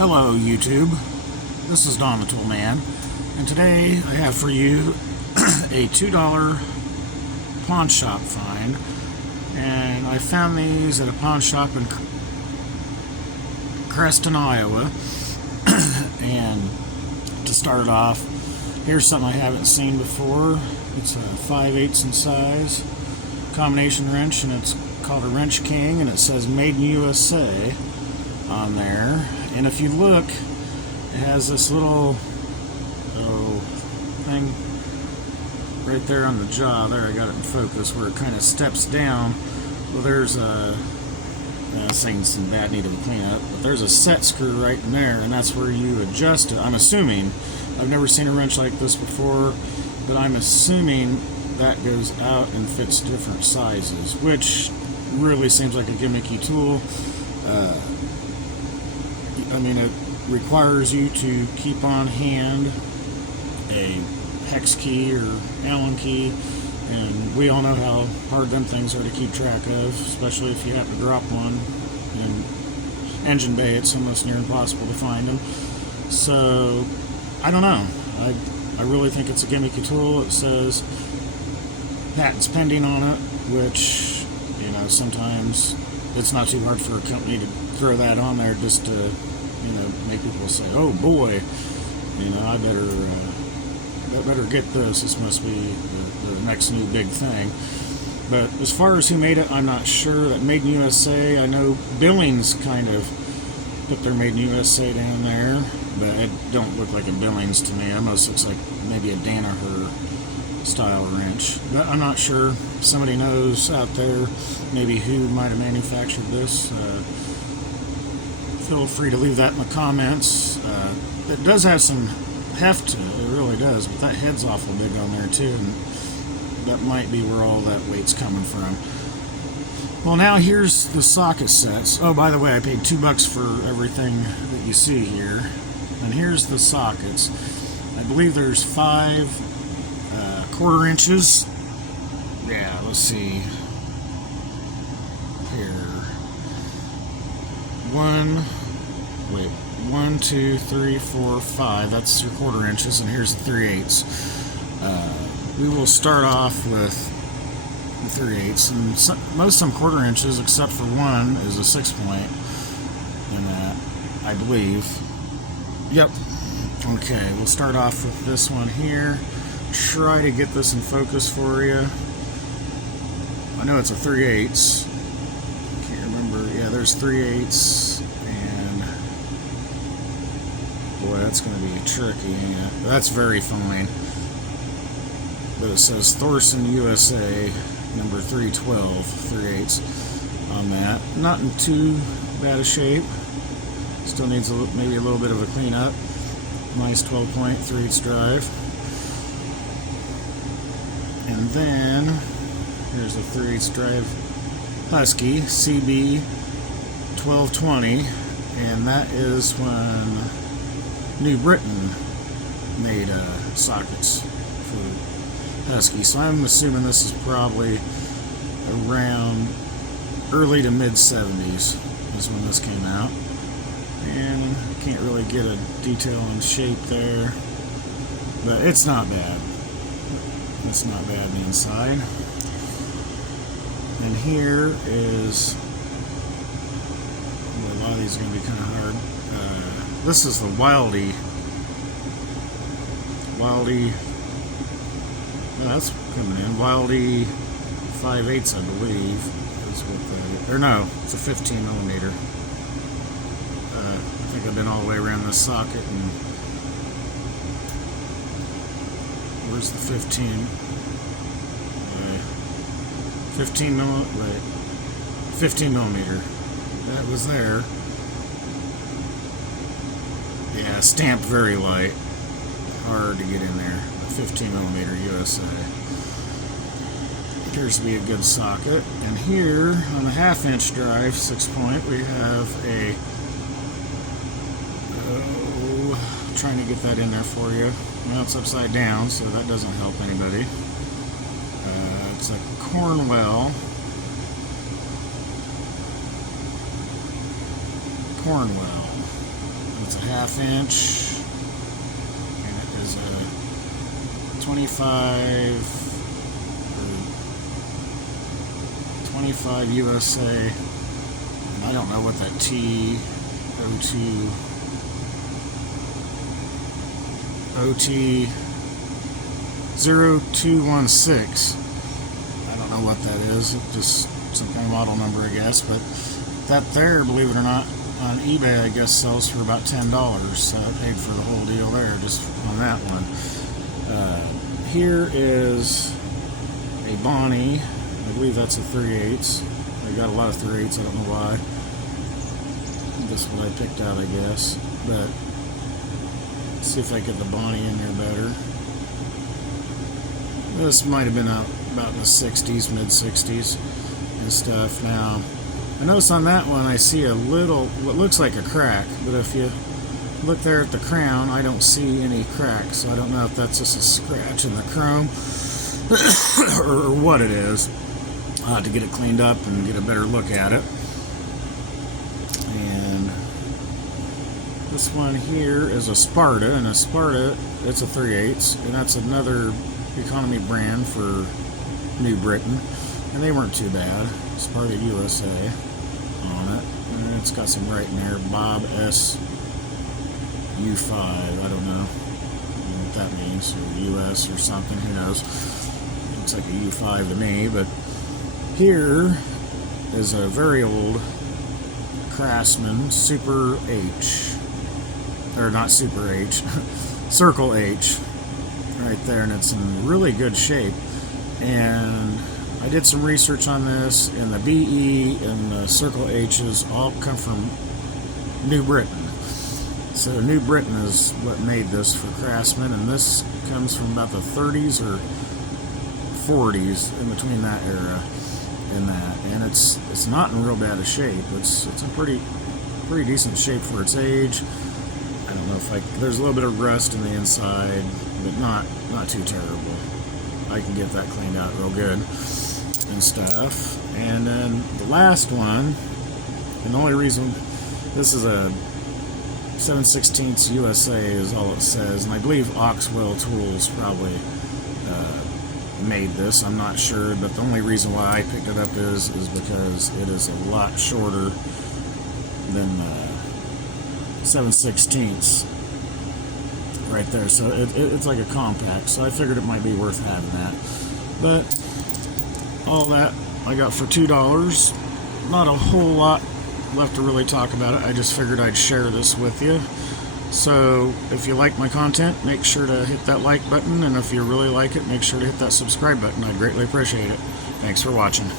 Hello YouTube, this is Don the Tool Man, and today I have for you a $2 pawn shop find, and I found these at a pawn shop in Creston, Iowa. And to start it off, here's something I haven't seen before. It's a 5/8 in size combination wrench, and it's called a Wrench King, and it says Made in USA on there. And if you look, it has this little thing right there on the jaw. There, I got it in focus, where it kind of steps down. Well, there's a this thing's in bad need of a cleanup, but there's a set screw right in there, and that's where you adjust it. I'm assuming, I've never seen a wrench like this before, but I'm assuming that goes out and fits different sizes, which really seems like a gimmicky tool. I mean, it requires you to keep on hand a hex key or Allen key, and we all know how hard them things are to keep track of, especially if you happen to drop one in engine bay. It's almost near impossible to find them. So I don't know, I really think it's a gimmicky tool. It says patents pending on it, which, you know, sometimes it's not too hard for a company to throw that on there just to, you know, make people say, oh boy, you know, I better get this. This must be the next new big thing. But as far as who made it, I'm not sure. That Made in USA, I know Billings kind of put their Made in USA down there, but it don't look like a Billings to me. It almost looks like maybe a Danaher style wrench, but I'm not sure. If somebody knows out there maybe who might have manufactured this, feel free to leave that in the comments. It does have some heft to it, it really does, but that head's awful big on there too, and that might be where all that weight's coming from. Well, now here's the socket sets. Oh, by the way, I paid $2 for everything that you see here. And here's the sockets. I believe there's 5 1/4 inches. Yeah, let's see here. 1, 2, 3, 4, 5. That's your 1/4 inches, and here's the 3/8. We will start off with the 3/8, and most some 1/4 inches, except for one, is a 6-point in that, I believe. Yep. Okay, we'll start off with this one here. Try to get this in focus for you. I know it's a 3/8. Can't remember. Yeah, there's 3/8, and boy, that's going to be tricky. Yeah, that's very fine. But it says Thorsen USA, number 312, 3/8 on that. Not in too bad a shape. Still needs maybe a little bit of a cleanup. Nice 12-point 3/8 drive. And then here's the 3/8 drive Husky CB 1220, and that is when New Britain made sockets for Husky. So I'm assuming this is probably around early to mid 70s is when this came out. And can't really get a detail on shape there, but it's not bad. It's not bad on the inside. And here is, well, a lot of these are going to be kind of hard. This is the Wildy. Well, that's coming in. Wildy 5/8, I believe. That's what that is. Or no, it's a 15 millimeter. I think I've been all the way around this socket, and where's the 15? 15 millimeter. That was there. Yeah, stamped very light. Hard to get in there. 15 millimeter USA. Appears to be a good socket. And here on the 1/2 inch drive, 6-point, we have a, trying to get that in there for you. Well, it's upside down, so that doesn't help anybody. It's a Cornwell That's a 1/2 inch, and it is a 25 USA. And I don't know what that OT0216. I don't know what that is. Just some kind of model number, I guess. But that there, believe it or not, on eBay, I guess sells for about $10. So I paid for the whole deal there just on that one. Here is a bonney. I believe that's a 3/8. I got a lot of 3/8. I don't know why. This one I picked out, I guess. But let's see if I get the bonney in there better. This might have been out about in the 60s, mid-60s and stuff. Now, I notice on that one I see a little, what looks like a crack, but if you look there at the crown, I don't see any cracks. So I don't know if that's just a scratch in the chrome or what it is. I'll have to get it cleaned up and get a better look at it. And this one here is a Sparta, and a Sparta, it's a 3/8, and that's another economy brand for New Britain, and they weren't too bad. Sparta USA on it, and it's got some writing there, Bob S. U5, I don't know what that means, or US or something, who knows. Looks like a U5 to me. But here is a very old Craftsman Super H, or not Super H, Circle H, right there, and it's in really good shape. And I did some research on this, and the BE and the Circle H's all come from New Britain. So New Britain is what made this for Craftsman, and this comes from about the 30s or 40s, in between that era and that. And it's not in real bad a shape. It's a pretty decent shape for its age. I don't know if there's a little bit of rust in the inside, but not too terrible. I can get that cleaned out real good and stuff. And then the last one, and the only reason this is a 7/16 USA is all it says, and I believe Oxwell Tools probably made this. I'm not sure, but the only reason why I picked it up is because it is a lot shorter than 7/16 right there. So it's like a compact. So I figured it might be worth having that. But all that I got for $2. Not a whole lot left to really talk about it. I just figured I'd share this with you. So if you like my content, make sure to hit that like button, and if you really like it, make sure to hit that subscribe button. I'd greatly appreciate it. Thanks for watching.